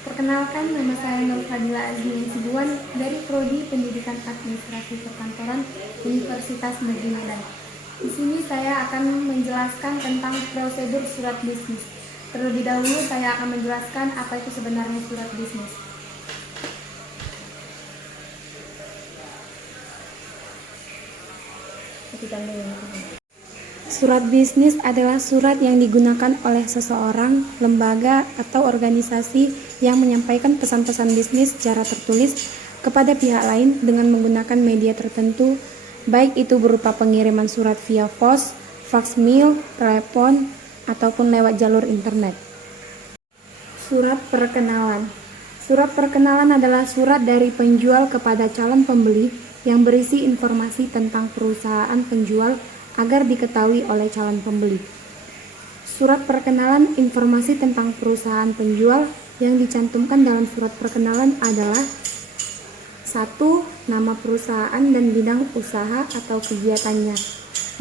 Perkenalkan, nama saya Nur Fadila Azmi Sibuan dari Prodi Pendidikan Administrasi Perkantoran Universitas Negeri Medan. Di sini saya akan menjelaskan tentang prosedur surat bisnis. Terlebih dahulu saya akan menjelaskan apa itu sebenarnya surat bisnis. Surat bisnis adalah surat yang digunakan oleh seseorang, lembaga, atau organisasi yang menyampaikan pesan-pesan bisnis secara tertulis kepada pihak lain dengan menggunakan media tertentu, baik itu berupa pengiriman surat via pos, fax mail, telepon, ataupun lewat jalur internet. Surat perkenalan. Surat perkenalan adalah surat dari penjual kepada calon pembeli yang berisi informasi tentang perusahaan penjual agar diketahui oleh calon pembeli. Surat perkenalan informasi tentang perusahaan penjual yang dicantumkan dalam surat perkenalan adalah 1. Nama perusahaan dan bidang usaha atau kegiatannya.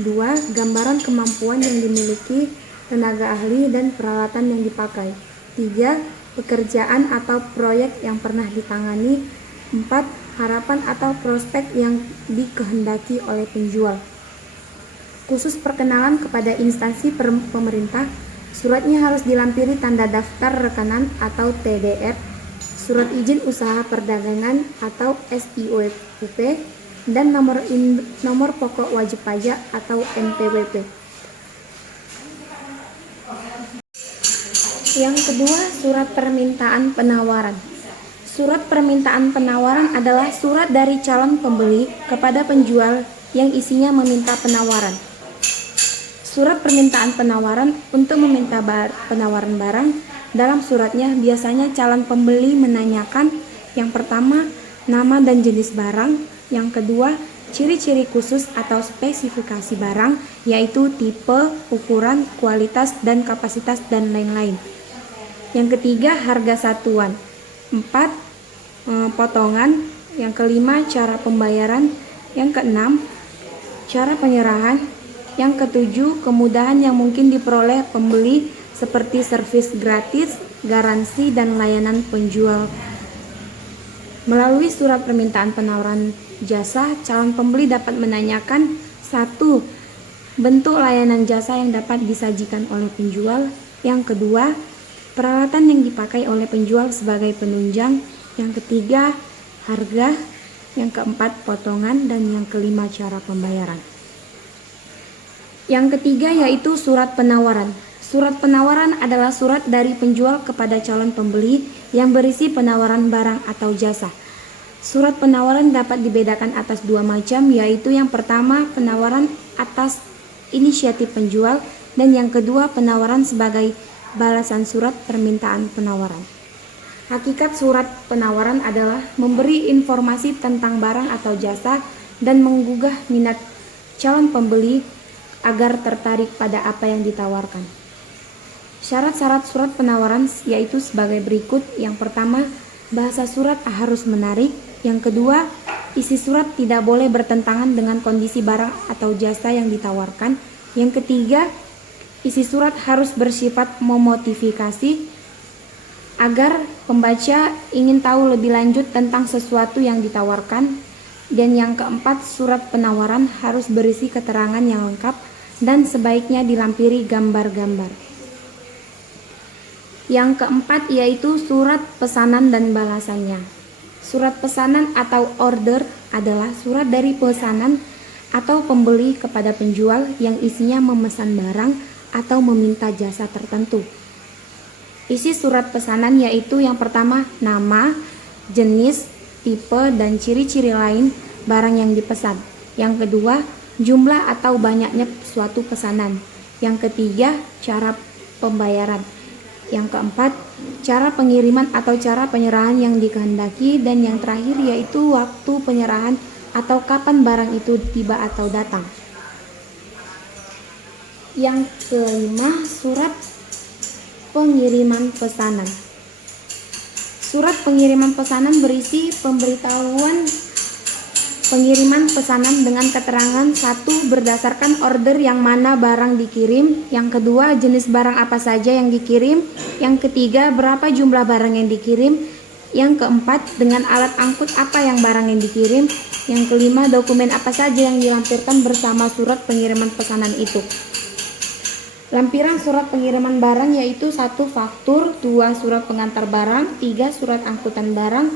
2. Gambaran kemampuan yang dimiliki, tenaga ahli dan peralatan yang dipakai. 3. Pekerjaan atau proyek yang pernah ditangani. 4. Harapan atau prospek yang dikehendaki oleh penjual. Khusus perkenalan kepada instansi pemerintah, suratnya harus dilampiri tanda daftar rekanan atau TDR, surat izin usaha perdagangan atau SIOP, dan nomor pokok wajib pajak atau NPWP. Yang kedua, surat permintaan penawaran. Surat permintaan penawaran adalah surat dari calon pembeli kepada penjual yang isinya meminta penawaran. Surat permintaan penawaran untuk meminta penawaran barang. Dalam suratnya biasanya calon pembeli menanyakan yang pertama, nama dan jenis barang, yang kedua, ciri-ciri khusus atau spesifikasi barang, yaitu tipe, ukuran, kualitas, dan kapasitas, dan lain-lain. Yang ketiga, harga satuan. 4. Potongan. Yang kelima, cara pembayaran. Yang keenam, cara penyerahan. Yang ketujuh, kemudahan yang mungkin diperoleh pembeli seperti servis gratis, garansi, dan layanan penjual. Melalui surat permintaan penawaran jasa, calon pembeli dapat menanyakan 1. Bentuk layanan jasa yang dapat disajikan oleh penjual. Yang kedua, peralatan yang dipakai oleh penjual sebagai penunjang. Yang ketiga, harga. Yang keempat, potongan. Dan yang kelima, cara pembayaran. Yang ketiga yaitu surat penawaran. Surat penawaran adalah surat dari penjual kepada calon pembeli yang berisi penawaran barang atau jasa. Surat penawaran dapat dibedakan atas dua macam, yaitu yang pertama penawaran atas inisiatif penjual dan yang kedua penawaran sebagai balasan surat permintaan penawaran. Hakikat surat penawaran adalah memberi informasi tentang barang atau jasa dan menggugah minat calon pembeli agar tertarik pada apa yang ditawarkan. Syarat-syarat surat penawaran yaitu sebagai berikut. Yang pertama, bahasa surat harus menarik. Yang kedua, isi surat tidak boleh bertentangan dengan kondisi barang atau jasa yang ditawarkan. Yang ketiga, isi surat harus bersifat memotivasi agar pembaca ingin tahu lebih lanjut tentang sesuatu yang ditawarkan. Dan yang keempat, surat penawaran harus berisi keterangan yang lengkap dan sebaiknya dilampiri gambar-gambar. Yang keempat yaitu surat pesanan dan balasannya. Surat pesanan atau order adalah surat dari pesanan atau pembeli kepada penjual yang isinya memesan barang atau meminta jasa tertentu. Isi surat pesanan yaitu yang pertama, nama, jenis, tipe, dan ciri-ciri lain barang yang dipesan. Yang kedua, jumlah atau banyaknya suatu pesanan. Yang ketiga, cara pembayaran. Yang keempat, cara pengiriman atau cara penyerahan yang dikehendaki. Dan yang terakhir yaitu waktu penyerahan atau kapan barang itu tiba atau datang. Yang kelima, surat pengiriman pesanan. Surat pengiriman pesanan berisi pemberitahuan pengiriman pesanan dengan keterangan: 1. Berdasarkan order yang mana barang dikirim. Yang kedua, jenis barang apa saja yang dikirim. Yang ketiga, berapa jumlah barang yang dikirim. Yang keempat, dengan alat angkut apa yang barang yang dikirim. Yang kelima, dokumen apa saja yang dilampirkan bersama surat pengiriman pesanan itu. Lampiran surat pengiriman barang yaitu 1. Faktur, 2. Surat pengantar barang, 3. Surat angkutan barang,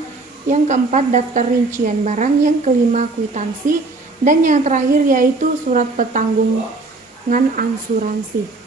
yang keempat daftar rincian barang, yang kelima kwitansi, dan yang terakhir yaitu surat pertanggungan asuransi.